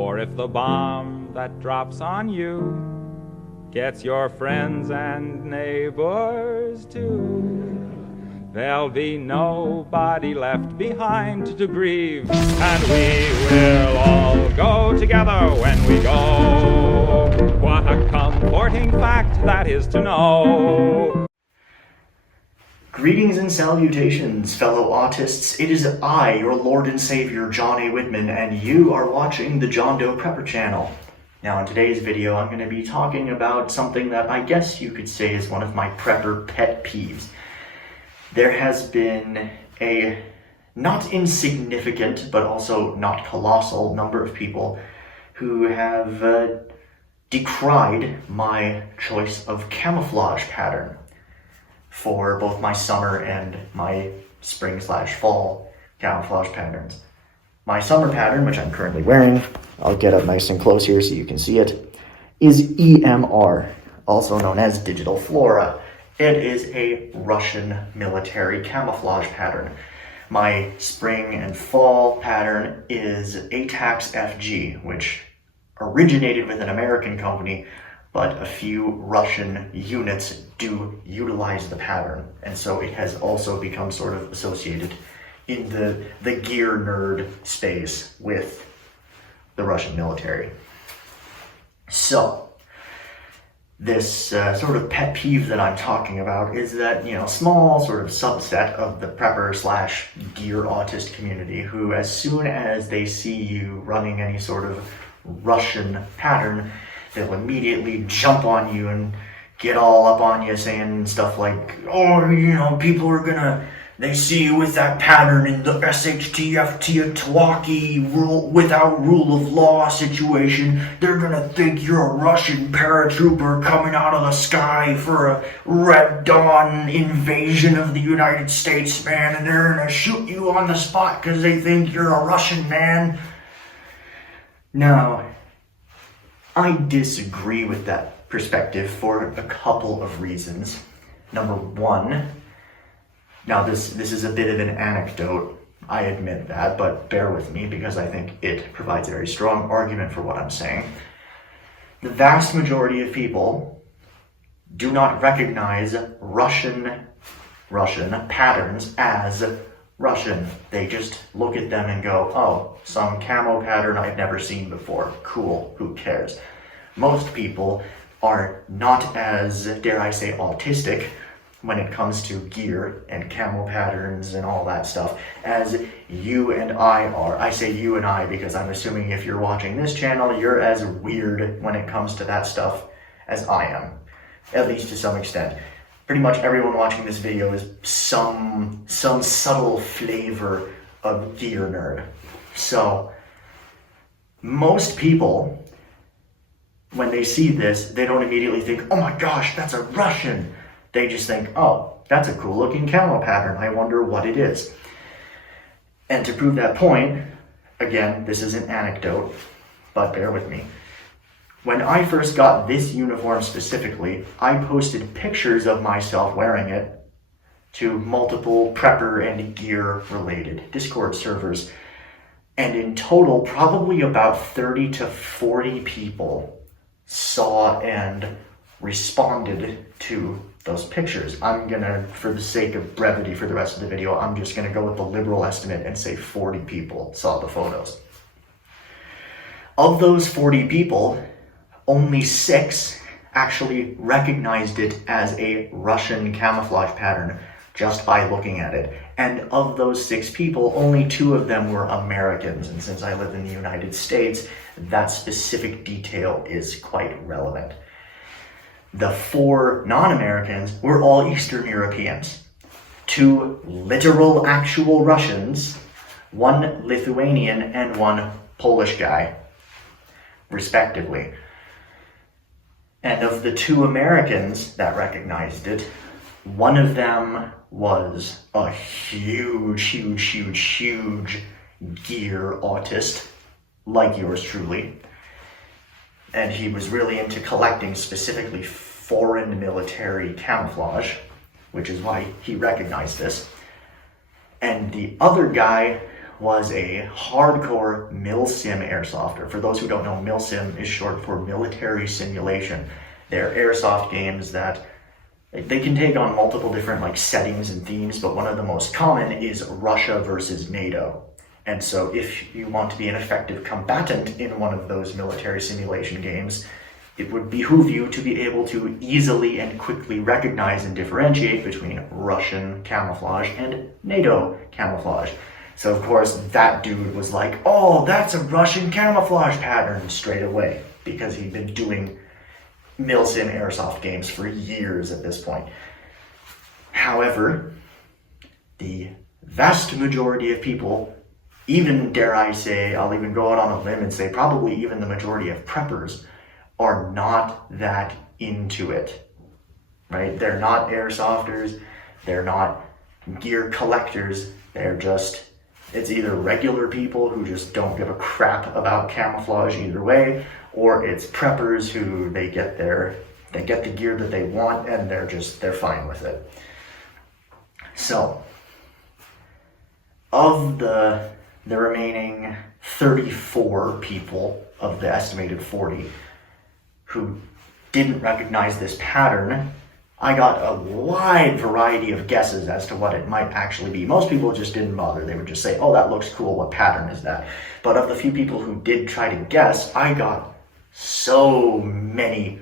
Or if the bomb that drops on you gets your friends and neighbors too, there'll be nobody left behind to grieve, and we will all go together when we go. What a comforting fact that is to know. Greetings and salutations, fellow autists. It is I, your Lord and Savior, John A. Whitman, and you are watching the John Doe Prepper channel. Now, in today's video, I'm going to be talking about something that I guess you could say is one of my prepper pet peeves. There has been a not insignificant, but also not colossal number of people who have decried my choice of camouflage pattern for both my summer and my spring/fall camouflage patterns. My summer pattern, which I'm currently wearing, I'll get up nice and close here so you can see it, is EMR, also known as Digital Flora. It is a Russian military camouflage pattern. My spring and fall pattern is ATAX FG, which originated with an American company, but a few Russian units do utilize the pattern, and so it has also become sort of associated in the gear nerd space with the Russian military. So, this sort of pet peeve that I'm talking about is that, small sort of subset of the prepper/gear autist community who, as soon as they see you running any sort of Russian pattern, they'll immediately jump on you and get all up on you saying stuff like, oh, people are they see you with that pattern in the SHTF-Teotihuacan without rule of law situation. They're gonna think you're a Russian paratrooper coming out of the sky for a Red Dawn invasion of the United States, man, and they're gonna shoot you on the spot because they think you're a Russian, man. Now, I disagree with that perspective for a couple of reasons. Number one, now this is a bit of an anecdote, I admit that, but bear with me because I think it provides a very strong argument for what I'm saying. The vast majority of people do not recognize Russian patterns as Russian. They just look at them and go, oh, some camo pattern I've never seen before. Cool, who cares? Most people are not as, dare I say, autistic when it comes to gear and camo patterns and all that stuff as you and I are. I say you and I because I'm assuming if you're watching this channel, you're as weird when it comes to that stuff as I am, at least to some extent. Pretty much everyone watching this video is some subtle flavor of gear nerd. So, most people, when they see this, they don't immediately think, oh my gosh, that's a Russian. They just think, oh, that's a cool looking camo pattern. I wonder what it is. And to prove that point, again, this is an anecdote, but bear with me. When I first got this uniform specifically, I posted pictures of myself wearing it to multiple prepper and gear related Discord servers. And in total, probably about 30 to 40 people saw and responded to those pictures. I'm gonna, for the sake of brevity for the rest of the video, I'm just gonna go with the liberal estimate and say 40 people saw the photos. Of those 40 people, only 6 actually recognized it as a Russian camouflage pattern just by looking at it. And of those 6 people, only 2 of them were Americans. And since I live in the United States, that specific detail is quite relevant. The 4 non-Americans were all Eastern Europeans. 2 literal actual Russians, 1 Lithuanian and 1 Polish guy, respectively. And of the 2 Americans that recognized it, one of them was a huge gear autist, like yours truly. And he was really into collecting specifically foreign military camouflage, which is why he recognized this. And the other guy was a hardcore milsim airsofter. For those who don't know, milsim is short for military simulation. They're airsoft games that they can take on multiple different like settings and themes, but one of the most common is Russia versus NATO. And so if you want to be an effective combatant in one of those military simulation games, it would behoove you to be able to easily and quickly recognize and differentiate between Russian camouflage and NATO camouflage. So of course that dude was like, oh, that's a Russian camouflage pattern straight away, because he'd been doing milsim airsoft games for years at this point. However, the vast majority of people, even dare I say, I'll even go out on a limb and say probably even the majority of preppers, are not that into it, right? They're not airsofters, they're not gear collectors, they're just, it's either regular people who just don't give a crap about camouflage either way, or it's preppers who they get the gear that they want and they're fine with it. So, of the remaining 34 people of the estimated 40 who didn't recognize this pattern, I got a wide variety of guesses as to what it might actually be. Most people just didn't bother. They would just say, oh, that looks cool. What pattern is that? But of the few people who did try to guess, I got so many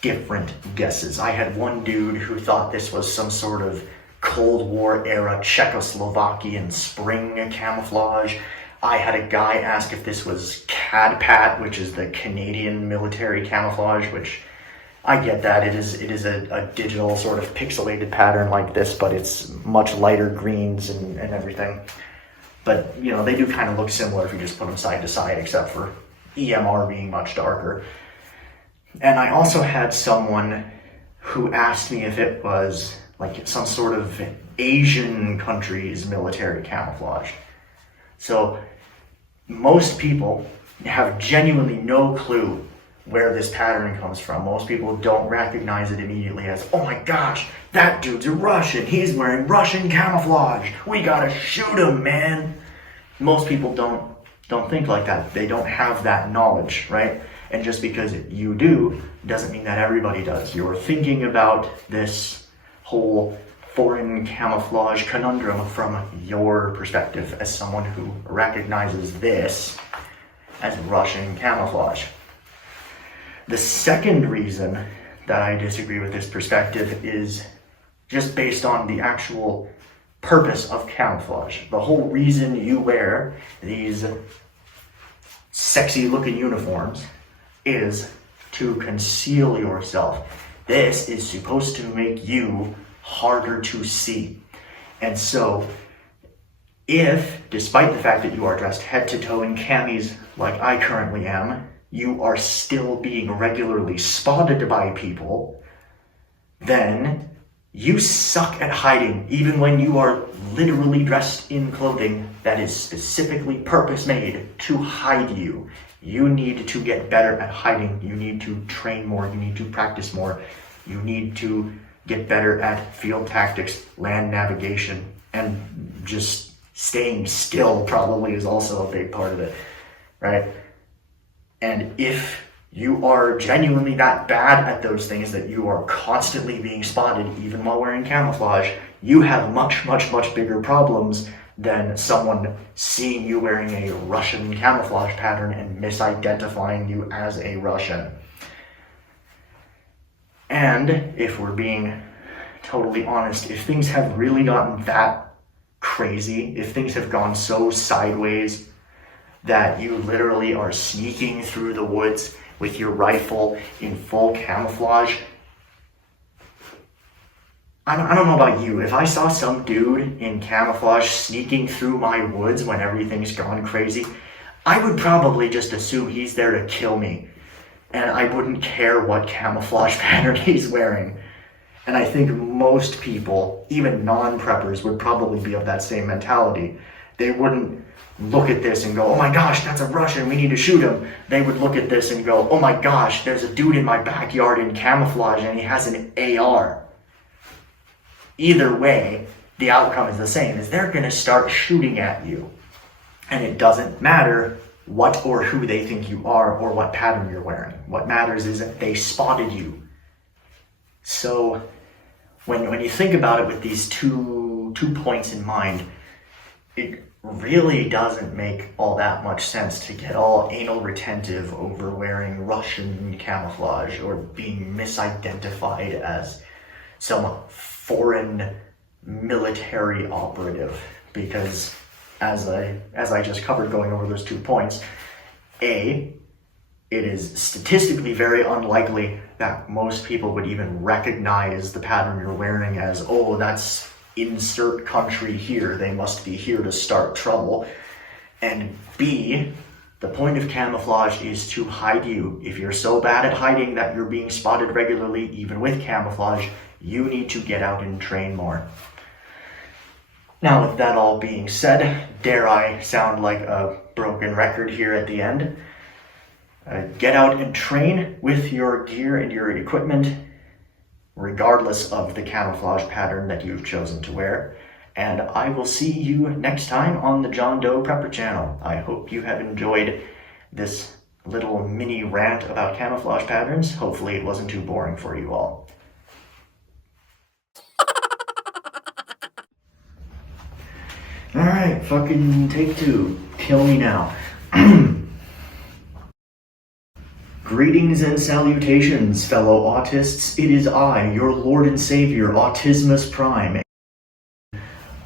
different guesses. I had one dude who thought this was some sort of Cold War era Czechoslovakian spring camouflage. I had a guy ask if this was CAD-PAT, which is the Canadian military camouflage, which I get that. It is a digital sort of pixelated pattern like this, but it's much lighter greens and everything. But, you know, they do kind of look similar if you just put them side to side, except for EMR being much darker. And I also had someone who asked me if it was like some sort of Asian country's military camouflage. So most people have genuinely no clue where this pattern comes from. Most people don't recognize it immediately as, oh my gosh, that dude's a Russian. He's wearing Russian camouflage. We gotta shoot him, man. Most people don't think like that. They don't have that knowledge, right? And just because you do doesn't mean that everybody does. You're thinking about this whole foreign camouflage conundrum from your perspective as someone who recognizes this as Russian camouflage. The second reason that I disagree with this perspective is just based on the actual purpose of camouflage. The whole reason you wear these sexy looking uniforms is to conceal yourself. This is supposed to make you harder to see. And so if, despite the fact that you are dressed head to toe in camis like I currently am, you are still being regularly spotted by people, then you suck at hiding, even when you are literally dressed in clothing that is specifically purpose-made to hide you. You need to get better at hiding. You need to train more. You need to practice more. You need to get better at field tactics, land navigation, and just staying still probably is also a big part of it, right? And if you are genuinely that bad at those things that you are constantly being spotted, even while wearing camouflage, you have much, much, much bigger problems than someone seeing you wearing a Russian camouflage pattern and misidentifying you as a Russian. And if we're being totally honest, if things have really gotten that crazy, if things have gone so sideways that you literally are sneaking through the woods with your rifle in full camouflage, I don't know about you, if I saw some dude in camouflage sneaking through my woods when everything's gone crazy, I would probably just assume he's there to kill me. And I wouldn't care what camouflage pattern he's wearing. And I think most people, even non-preppers, would probably be of that same mentality. They wouldn't look at this and go, oh my gosh, that's a Russian, we need to shoot him. They would look at this and go, oh my gosh, there's a dude in my backyard in camouflage and he has an AR. Either way, the outcome is the same, is they're gonna start shooting at you. And it doesn't matter what or who they think you are or what pattern you're wearing. What matters is that they spotted you. So when you think about it with these two points in mind, it really doesn't make all that much sense to get all anal retentive over wearing Russian camouflage or being misidentified as some foreign military operative, because as I just covered going over those 2 points, A, it is statistically very unlikely that most people would even recognize the pattern you're wearing as, oh, that's insert country here, they must be here to start trouble. And B, the point of camouflage is to hide you. If you're so bad at hiding that you're being spotted regularly, even with camouflage, you need to get out and train more. Now, with that all being said, dare I sound like a broken record here at the end? Get out and train with your gear and your equipment, regardless of the camouflage pattern that you've chosen to wear. And I will see you next time on the John Doe Prepper channel. I hope you have enjoyed this little mini rant about camouflage patterns. Hopefully it wasn't too boring for you all. Alright, fucking take 2. Kill me now. Greetings and salutations, fellow autists. It is I, your Lord and Savior, Autismus Prime.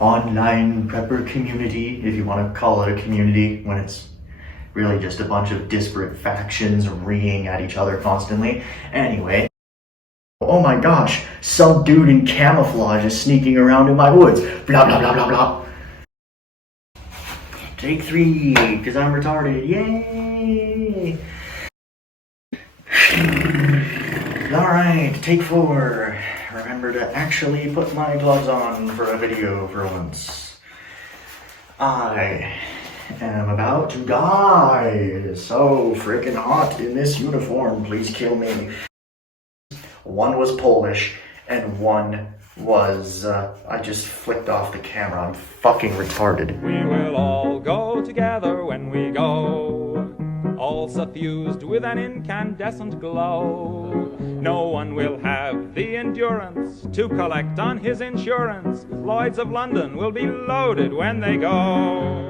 Online prepper community, if you want to call it a community, when it's really just a bunch of disparate factions reeing at each other constantly. Anyway. Oh my gosh, some dude in camouflage is sneaking around in my woods. Blah, blah, blah, blah, blah. Take 3, because I'm retarded. Yay! Alright, take 4. Remember to actually put my gloves on for a video for once. I am about to die. It is so freaking hot in this uniform. Please kill me. One was Polish, and one was, I just flicked off the camera. I'm fucking retarded. We will all go together when we go, all suffused with an incandescent glow. No one will have the endurance to collect on his insurance. Lloyds of London will be loaded when they go.